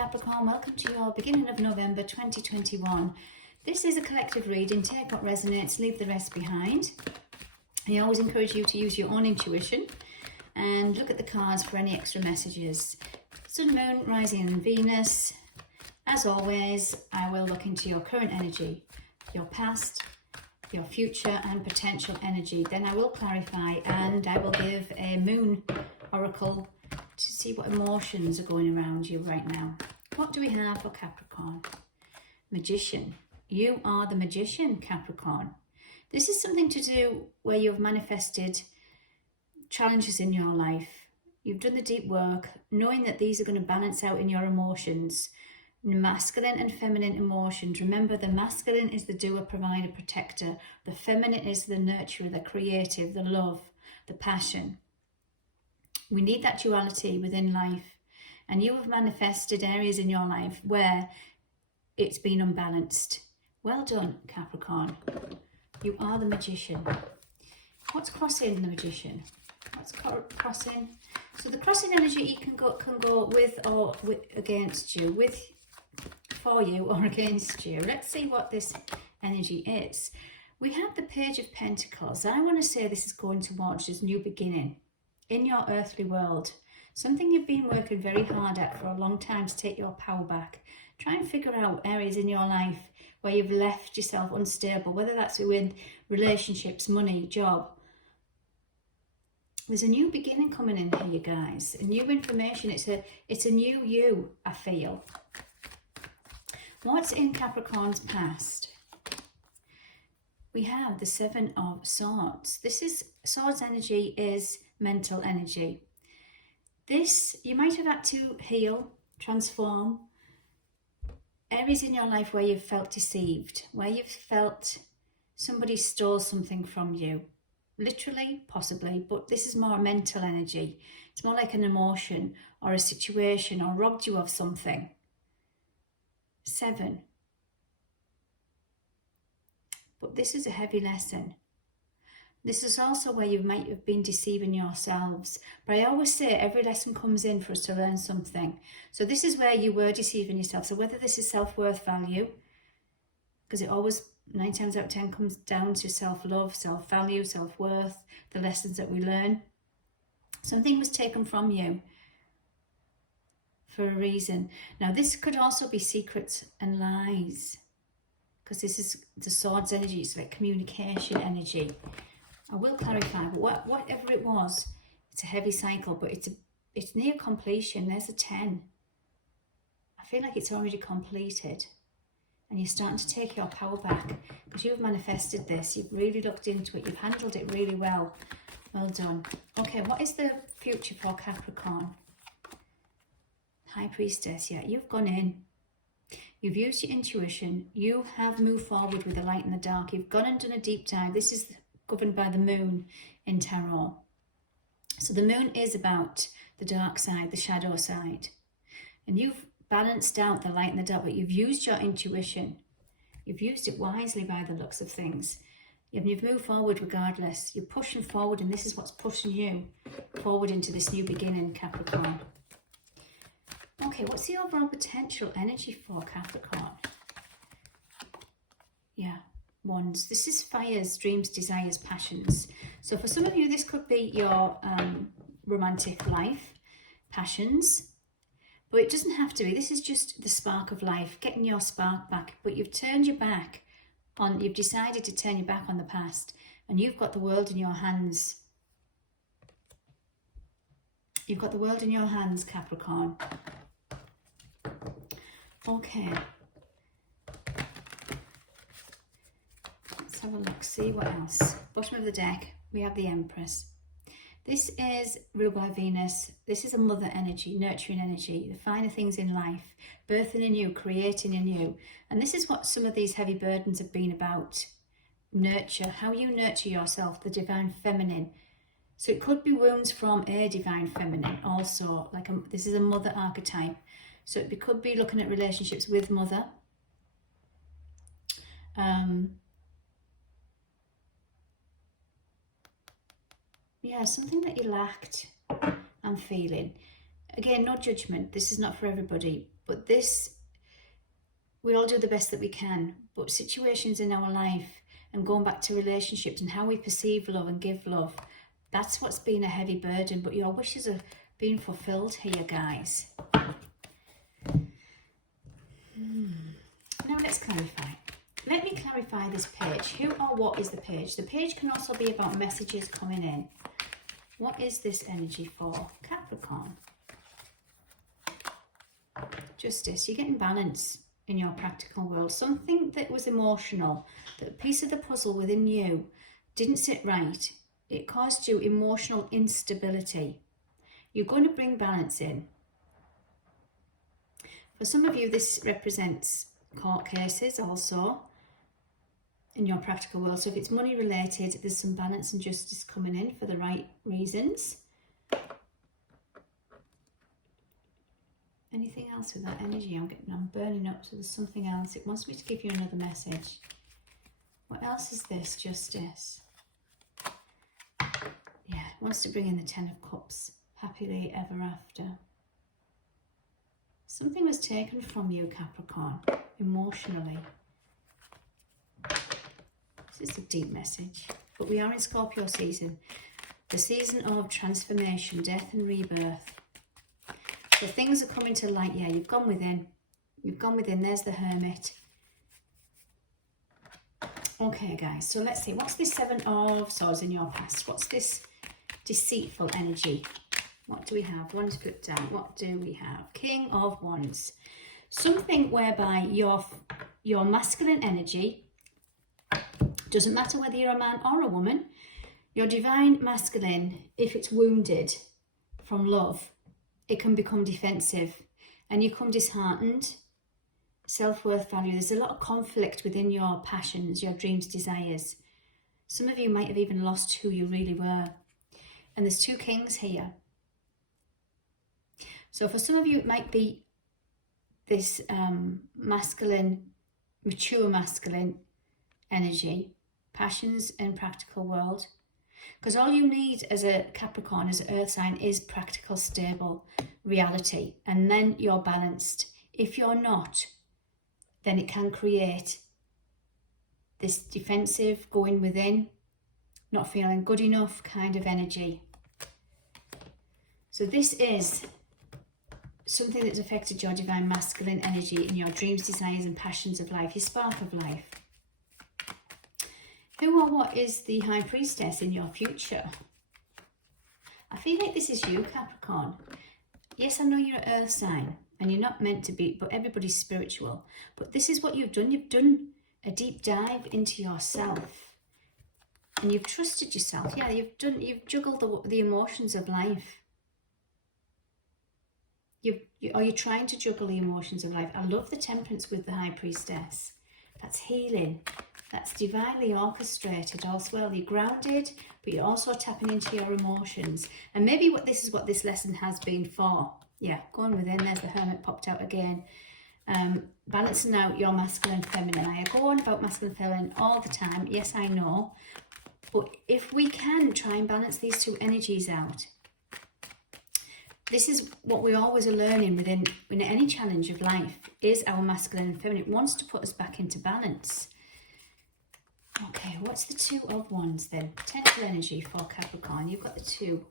Capricorn, welcome to your beginning of November 2021. This is a collective reading. Take what resonates, leave the rest behind. I always encourage you to use your own intuition and look at the cards for any extra messages. Sun, Moon, Rising and Venus. As always, I will look into your current energy, your past, your future and potential energy. Then I will clarify and I will give a Moon Oracle to see what emotions are going around you right now. What do we have for Capricorn? Magician. You are the Magician, Capricorn. This is something to do where you've manifested challenges in your life. You've done the deep work, knowing that these are going to balance out in your emotions. Masculine and feminine emotions. Remember, the masculine is the doer, provider, protector. The feminine is the nurturer, the creative, the love, the passion. We need that duality within life. And you have manifested areas in your life where it's been unbalanced. Well done, Capricorn. You are the Magician. What's crossing the Magician? What's crossing? So the crossing energy can go with or against you, for you or against you. Let's see what this energy is. We have the Purge of Pentacles. I want to say this is going towards this new beginning in your earthly world. Something you've been working very hard at for a long time to take your power back. Try and figure out areas in your life where you've left yourself unstable, whether that's with relationships, money, job. There's a new beginning coming in here, you guys. A new information. It's a new you, I feel. What's in Capricorn's past? We have the Seven of Swords. This is, Swords energy is mental energy. This, you might have had to heal, transform areas in your life where you've felt deceived, where you've felt somebody stole something from you. Literally, possibly, but this is more mental energy. It's more like an emotion or a situation or robbed you of something. 7. But this is a heavy lesson. This is also where you might have been deceiving yourselves. But I always say every lesson comes in for us to learn something. So this is where you were deceiving yourself. So whether this is self-worth value, because it always 9 times out of 10 comes down to self-love, self-value, self-worth, the lessons that we learn. Something was taken from you for a reason. Now this could also be secrets and lies, because this is the Swords energy. It's like communication energy. I will clarify, but whatever it was, it's a heavy cycle, but it's near completion. There's a 10. I feel like it's already completed. And you're starting to take your power back because you've manifested this. You've really looked into it. You've handled it really well. Well done. Okay, what is the future for Capricorn? High Priestess, yeah, you've gone in. You've used your intuition. You have moved forward with the light and the dark. You've gone and done a deep dive. This is governed by the Moon in Tarot. So the Moon is about the dark side, the shadow side. And you've balanced out the light and the dark, but you've used your intuition. You've used it wisely by the looks of things. You've moved forward regardless. You're pushing forward, and this is what's pushing you forward into this new beginning, Capricorn. Okay, what's the overall potential energy for Capricorn? Yeah, Wands. This is fires, dreams, desires, passions. So for some of you, this could be your romantic life, passions. But it doesn't have to be. This is just the spark of life, getting your spark back. But you've turned your back on, you've decided to turn your back on the past. And you've got the world in your hands. You've got the world in your hands, Capricorn. Okay. Let's have a look, see what else. Bottom of the deck, we have the Empress. This is ruled by Venus. This is a mother energy, nurturing energy, the finer things in life, birthing in you, creating in you. And this is what some of these heavy burdens have been about. Nurture, how you nurture yourself, the divine feminine. So it could be wounds from a divine feminine also. This is a mother archetype. So it could be looking at relationships with mother. Yeah, something that you lacked, I'm feeling. Again, no judgment. This is not for everybody. But this, we all do the best that we can, but situations in our life and going back to relationships and how we perceive love and give love, that's what's been a heavy burden. But your wishes are being fulfilled here, guys. Now let's clarify. Let me clarify this page. Who or what is the page? The page can also be about messages coming in. What is this energy for? Capricorn. Justice. You're getting balance in your practical world. Something that was emotional, that a piece of the puzzle within you didn't sit right. It caused you emotional instability. You're going to bring balance in. For some of you, this represents court cases also in your practical world. So if it's money related, there's some balance and justice coming in for the right reasons. Anything else with that energy? I'm burning up, so there's something else. It wants me to give you another message. What else is this? Justice. Yeah, it wants to bring in the 10 of Cups. Happily ever after. Something was taken from you, Capricorn, emotionally. This is a deep message. But we are in Scorpio season. The season of transformation, death and rebirth. So things are coming to light. Yeah, you've gone within. You've gone within. There's the Hermit. Okay, guys. So let's see. What's this 7 of Swords in your past? What's this deceitful energy? What do we have? One flipped down. What do we have? King of Wands. Something whereby your masculine energy, doesn't matter whether you're a man or a woman, your divine masculine, if it's wounded from love, it can become defensive and you become disheartened. Self-worth, value. There's a lot of conflict within your passions, your dreams, desires. Some of you might have even lost who you really were. And there's 2 kings here. So for some of you, it might be this masculine, mature masculine energy, passions and practical world. Because all you need as a Capricorn, as an earth sign, is practical, stable reality. And then you're balanced. If you're not, then it can create this defensive, going within, not feeling good enough kind of energy. So this is something that's affected your divine masculine energy in your dreams, desires and passions of life, your spark of life. Who or what is the High Priestess in your future? I feel like this is you, Capricorn. Yes, I know you're an earth sign and you're not meant to be, but everybody's spiritual. But this is what you've done. You've done a deep dive into yourself and you've trusted yourself. Yeah, you've juggled the emotions of life. You're trying to juggle the emotions of life. I love the Temperance with the High Priestess. That's healing. That's divinely orchestrated as well. You're grounded, but you're also tapping into your emotions. And maybe this is what this lesson has been for. Yeah, going within. There's the Hermit popped out again. Balancing out your masculine and feminine. I go on about masculine and feminine all the time. Yes, I know. But if we can try and balance these 2 energies out, this is what we always are learning within any challenge of life, is our masculine and feminine. It wants to put us back into balance. Okay, what's the 2 of Wands then? Potential energy for Capricorn. You've got the 2.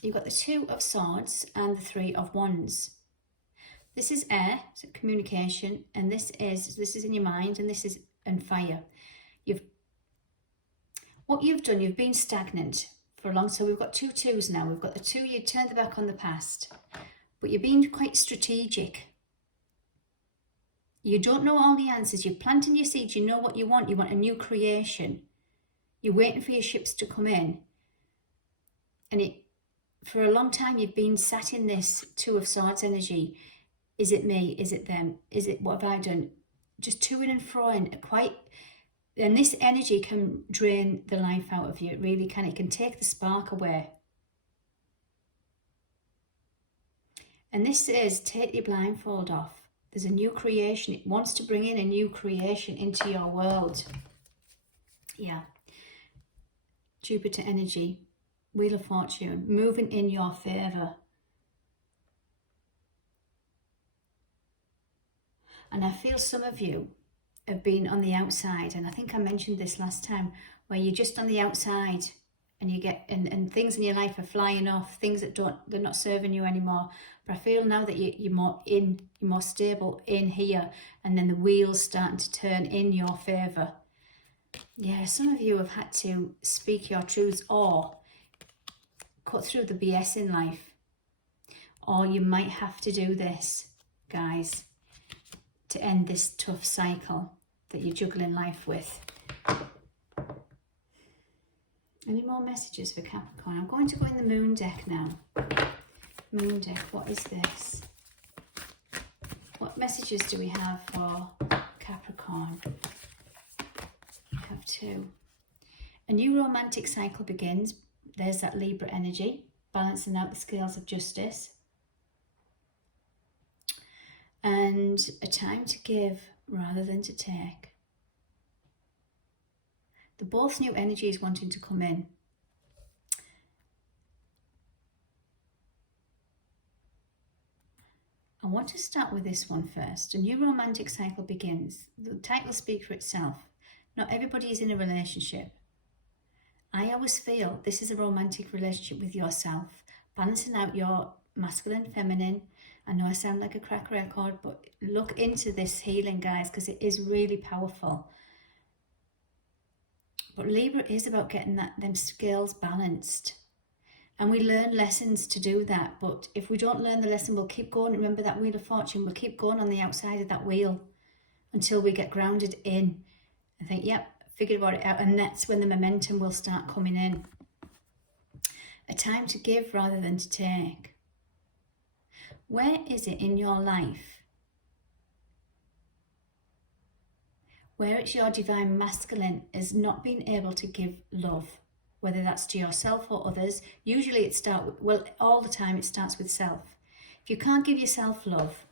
You've got the 2 of Swords and the 3 of Wands. This is air, so communication, and this is in your mind, and this is in fire. What you've done, you've been stagnant for a long time. So we've got 2 2s now. We've got the 2, you turned the back on the past, but you're being quite strategic. You don't know all the answers. You're planting your seeds. You know what you want. You want a new creation. You're waiting for your ships to come in. And for a long time, you've been sat in this 2 of Swords energy. Is it me? Is it them? Is it, what have I done? Just to-ing and fro-ing, and this energy can drain the life out of you. It really can. It can take the spark away. And this is, take your blindfold off. There's a new creation. It wants to bring in a new creation into your world. Yeah. Jupiter energy, Wheel of Fortune, moving in your favour. And I feel some of you have been on the outside, and I think I mentioned this last time, where you're just on the outside and you get, and things in your life are flying off, things that they're not serving you anymore. But I feel now that you're more stable in here, and then the wheels starting to turn in your favour. Yeah, some of you have had to speak your truths or cut through the BS in life. Or you might have to do this, guys, to end this tough cycle that you're juggling life with. Any more messages for Capricorn? I'm going to go in the Moon deck now. Moon deck, what is this? What messages do we have for Capricorn? We have two. A new romantic cycle begins. There's that Libra energy, balancing out the scales of justice. And a time to give rather than to take. The both new energies wanting to come in. I want to start with this one first. A new romantic cycle begins. The title speaks for itself. Not everybody is in a relationship. I always feel this is a romantic relationship with yourself, balancing out your masculine, feminine. I know I sound like a crack record, but look into this healing, guys, because it is really powerful. But Libra is about getting them scales balanced. And we learn lessons to do that. But if we don't learn the lesson, we'll keep going. Remember that Wheel of Fortune? We'll keep going on the outside of that wheel until we get grounded in. And think, yep, figured about it out. And that's when the momentum will start coming in. A time to give rather than to take. Where is it in your life where it's your divine masculine is not being able to give love, whether that's to yourself or others? Usually it all the time it starts with self. If you can't give yourself love,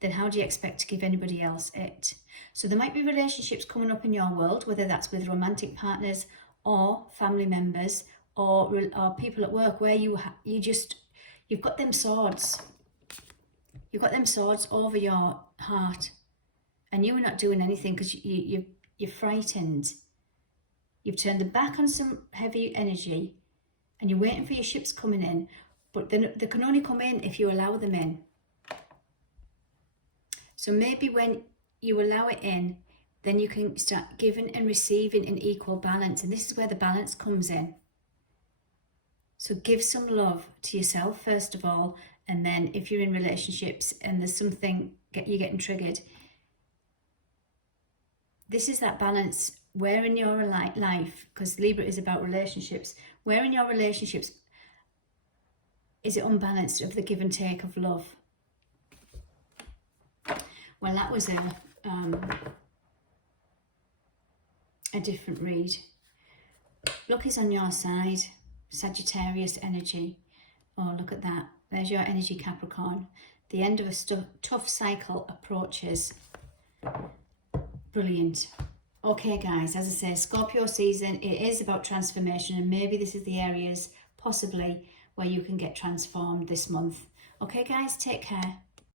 then how do you expect to give anybody else it? So there might be relationships coming up in your world, whether that's with romantic partners or family members or people at work, where you've got them swords. You've got them swords over your heart, and you're not doing anything because you're frightened. You've turned the back on some heavy energy, and you're waiting for your ships coming in, but they can only come in if you allow them in. So maybe when you allow it in, then you can start giving and receiving in equal balance, and this is where the balance comes in. So give some love to yourself first of all, and then if you're in relationships and there's something you're getting triggered, this is that balance. Where in your life, because Libra is about relationships, where in your relationships is it unbalanced of the give and take of love? Well, that was a different read. Luck is on your side. Sagittarius energy. Oh, look at that. There's your energy, Capricorn. The end of a tough cycle approaches. Brilliant. Okay, guys, as I say, Scorpio season, it is about transformation, and maybe this is the areas, possibly, where you can get transformed this month. Okay, guys, take care.